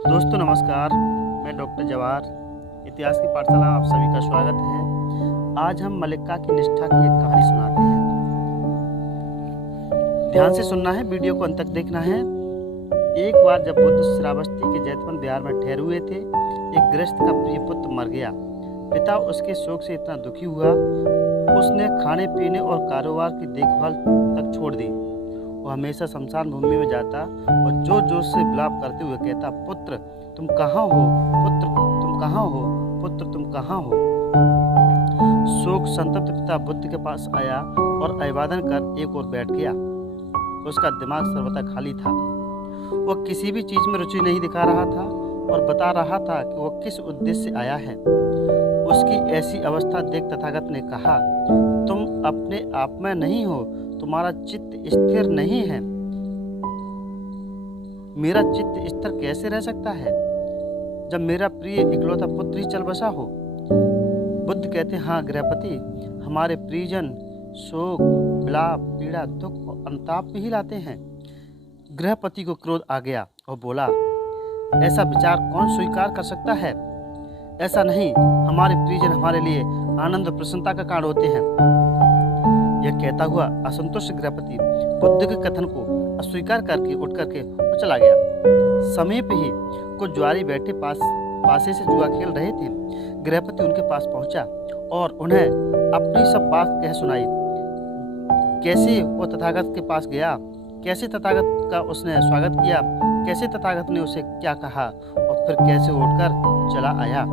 दोस्तों नमस्कार, मैं डॉक्टर जवाहर। इतिहास की पाठशाला में आप सभी का स्वागत है। आज हम मलिक्का की निष्ठा की एक कहानी सुनाते हैं। ध्यान से सुनना है, वीडियो को अंत तक देखना है। एक बार जब बुद्ध श्रावस्ती के जैतवन बिहार में ठहरे हुए थे, एक गृहस्थ का प्रिय पुत्र मर गया। पिता उसके शोक से इतना दुखी हुआ, उसने खाने पीने और कारोबार की देखभाल तक छोड़ दी। वो हमेशा शमशान भूमि में जाता और जोर जोर से विलाप करते हुए कहता, पुत्र तुम कहाँ हो, पुत्र तुम कहाँ हो, पुत्र तुम कहाँ हो। शोक संतप्त पिता बुद्ध के पास आया और अभिवादन कर एक ओर बैठ गया। उसका दिमाग सर्वथा खाली था। वह किसी भी चीज में रुचि नहीं दिखा रहा था और बता रहा था कि वह किस उद्देश्य से आया है। उसकी ऐसी अवस्था देख तथागत ने कहा, तुम अपने आप में नहीं हो, तुम्हारा चित्त स्थिर नहीं है। मेरा चित्त स्थिर कैसे रह सकता है जब मेरा प्रिय इकलौता पुत्र ही चल बसा हो। बुद्ध कहते, हाँ गृहपति, हमारे परिजन शोक, विलाप, पीड़ा, दुख और अनुताप में ही लाते हैं। गृहपति को क्रोध आ गया और बोला, ऐसा विचार कौन स्वीकार कर सकता है। ऐसा नहीं, हमारे परिजन हमारे लिए आनंद और प्रसन्नता का कारण होते हैं। यह कहता हुआ असंतुष्ट गृहपति बुद्ध के कथन को अस्वीकार करके उठ करके वो चला गया। समीप ही कुछ जुआरी बैठे पासे से जुआ खेल रहे थे। गृहपति उनके पास पहुंचा और उन्हें अपनी सब बात कह सुनाई। कैसे वो तथागत के पास गया, कैसे तथागत का उसने स्वागत किया, कैसे तथागत ने उसे क्या कहा और फिर कैसे उठकर चला आया।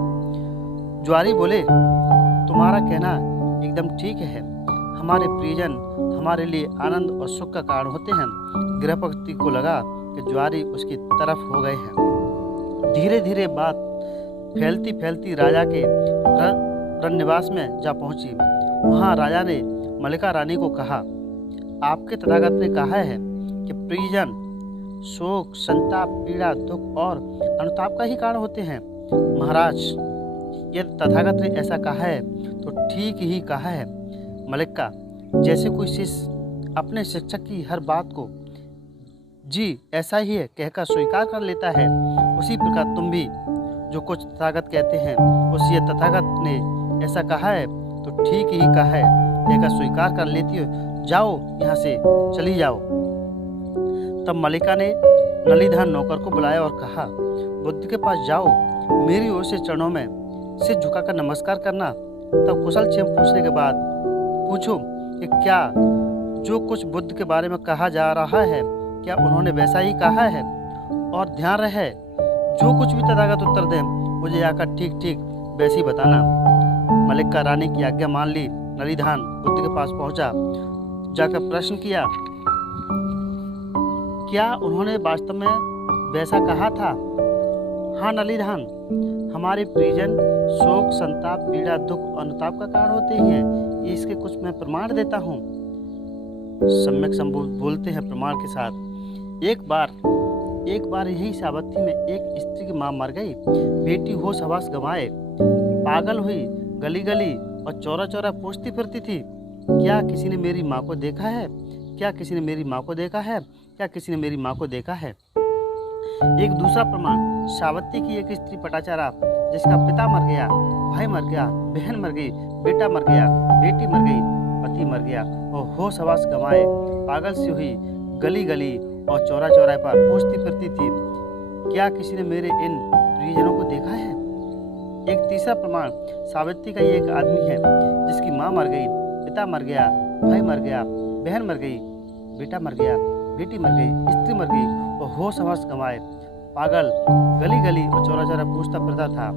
जुआरी बोले, तुम्हारा कहना एकदम ठीक है, हमारे परिजन हमारे लिए आनंद और सुख का कारण होते हैं। गृहपति को लगा कि जुआरी उसकी तरफ हो गए हैं। धीरे धीरे बात फैलती फैलती राजा के रणनिवास में जा पहुंची। वहां राजा ने मलिका रानी को कहा, आपके तथागत ने कहा है कि परिजन शोक, संताप, पीड़ा, दुख और अनुताप का ही कारण होते हैं। महाराज, यदि तथागत ने ऐसा कहा है तो ठीक ही कहा है। मलिक्का, जैसे कोई शिष्य अपने शिक्षक की हर बात को जी ऐसा ही है कहकर स्वीकार कर लेता है, उसी प्रकार तुम भी जो कुछ तथागत कहते हैं उस ये तथागत ने ऐसा कहा है तो ठीक ही कहा है कहकर स्वीकार कर लेती हो। जाओ यहाँ से, चली जाओ। तब मलिका ने नलिधान नौकर को बुलाया और कहा, बुद्ध के पास जाओ, मेरी ओर से चरणों में सिर झुकाकर नमस्कार करना। तब कुशल क्षेम पूछने के बाद पूछो कि क्या जो कुछ बुद्ध के बारे में कहा जा रहा है क्या उन्होंने वैसा ही कहा है। और ध्यान रहे, जो कुछ भी तथागत उत्तर दें मुझे आकर ठीक ठीक वैसे ही बताना। मलिका रानी की आज्ञा मान ली। नलिधान बुद्ध के पास पहुंचा, जाकर प्रश्न किया, क्या उन्होंने वास्तव में वैसा कहा था। हाँ नलिधान, हमारे परिजन शोक, संताप, पीड़ा, दुख और अनुताप का कारण होते ही हैं। इसके कुछ मैं प्रमाण देता हूँ। सम्यक संबोध बोलते हैं प्रमाण के साथ। एक बार यही सावत्ती में एक स्त्री की मां मर गई। बेटी होश हवास गंवाए पागल हुई, गली गली और चौरा चौरा पूछती फिरती थी, क्या किसी ने मेरी माँ को देखा है, क्या किसी ने मेरी माँ को देखा है, क्या किसी ने मेरी माँ को देखा है। एक दूसरा प्रमाण, सावत्ती की एक स्त्री पटाचारा जिसका पिता मर गया, भाई मर गया, बहन मर गई, बेटा मर गया, बेटी मर गई, पति मर गया और होश हवास गंवाए पागल सी हुई, गली गली और चौरा चौराहे पर पूछती फिरती थी, क्या किसी ने मेरे इन परिजनों को देखा है। एक तीसरा प्रमाण, सावित्री का एक आदमी है जिसकी माँ मर गई, पिता मर गया, भाई मर गया, बहन मर गई, बेटा मर गया, बेटी मर गई, स्त्री मर गई और होश हवास गंवाए पागल गली गली और चौरा चौरा पूछता फिरता था।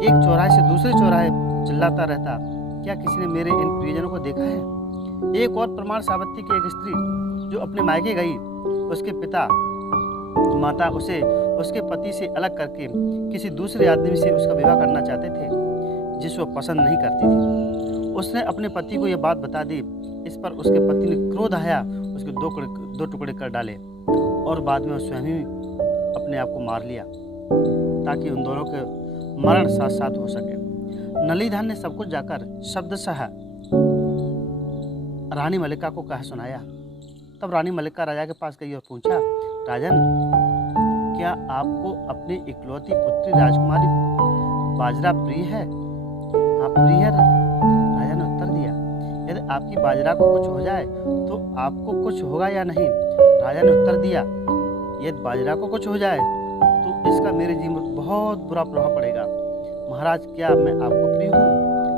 एक चौराहे से दूसरे चौराहे चिल्लाता रहता, क्या किसी ने मेरे इन परिजनों को देखा है। एक और प्रमाण, सावित्री की एक स्त्री जो अपने मायके गई, उसके पिता माता उसे उसके पति से अलग करके किसी दूसरे आदमी से उसका विवाह करना चाहते थे जिसे वो पसंद नहीं करती थी। उसने अपने पति को यह बात बता दी। इस पर उसके पति ने क्रोध आया, उसके दो टुकड़े कर डाले और बाद में स्वयं ही अपने आप को मार लिया ताकि उन दोनों के मरण साथ साथ हो सके। नलिधान ने सब कुछ जाकर शब्दशः रानी मलिका को कहा सुनाया। तब रानी मलिका राजा के पास गई और पूछा, राजन क्या आपको अपनी इकलौती पुत्री राजकुमारी बाजरा प्रिय है? हाँ प्रिय है, राजा ने उत्तर दिया। यदि आपकी बाजरा को कुछ हो जाए तो आपको कुछ होगा या नहीं? राजा ने उत्तर दिया, यदि बाजरा को कुछ हो जाए तो इसका मेरे जीवन पर बहुत बुरा प्रभाव पड़ेगा। महाराज क्या मैं आपको प्रिय हूँ?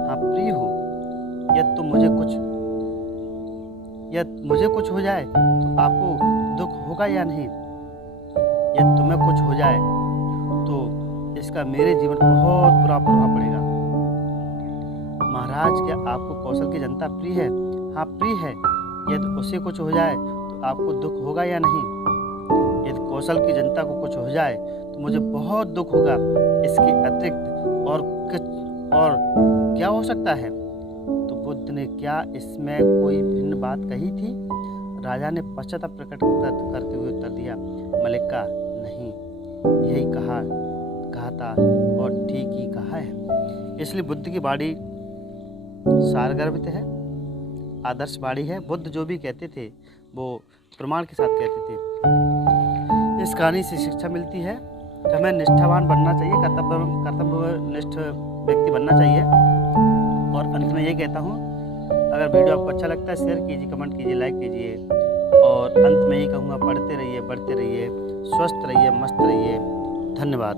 हाँ प्रिय हूँ। यदि मुझे कुछ हो जाए तो आपको दुख होगा या नहीं? यदि तुम्हें कुछ हो जाए तो इसका मेरे जीवन पर बहुत बुरा प्रभाव पड़ेगा। महाराज क्या आपको कौशल की जनता प्रिय है? हाँ प्रिय है। यदि उसे कुछ हो जाए तो आपको दुख होगा या नहीं? यदि कौशल की जनता को कुछ हो जाए तो मुझे बहुत दुख होगा। इसके अतिरिक्त और क्या हो सकता है? तो बुद्ध ने क्या इसमें कोई भिन्न बात कही थी? राजा ने पश्चाताप प्रकट करते हुए उत्तर दिया, मलिका नहीं, यही कहा था और ठीक ही कहा है। इसलिए बुद्ध की वाणी सारगर्भित है, आदर्श वाणी है। बुद्ध जो भी कहते थे वो प्रमाण के साथ कहते थे। इस कहानी से शिक्षा मिलती है कि हमें निष्ठावान बनना चाहिए, कर्तव्यनिष्ठ व्यक्ति बनना चाहिए। और अंत में ये कहता हूँ, अगर वीडियो आपको अच्छा लगता है शेयर कीजिए, कमेंट कीजिए, लाइक कीजिए। और अंत में यही कहूँगा, पढ़ते रहिए, बढ़ते रहिए, स्वस्थ रहिए, मस्त रहिए। धन्यवाद।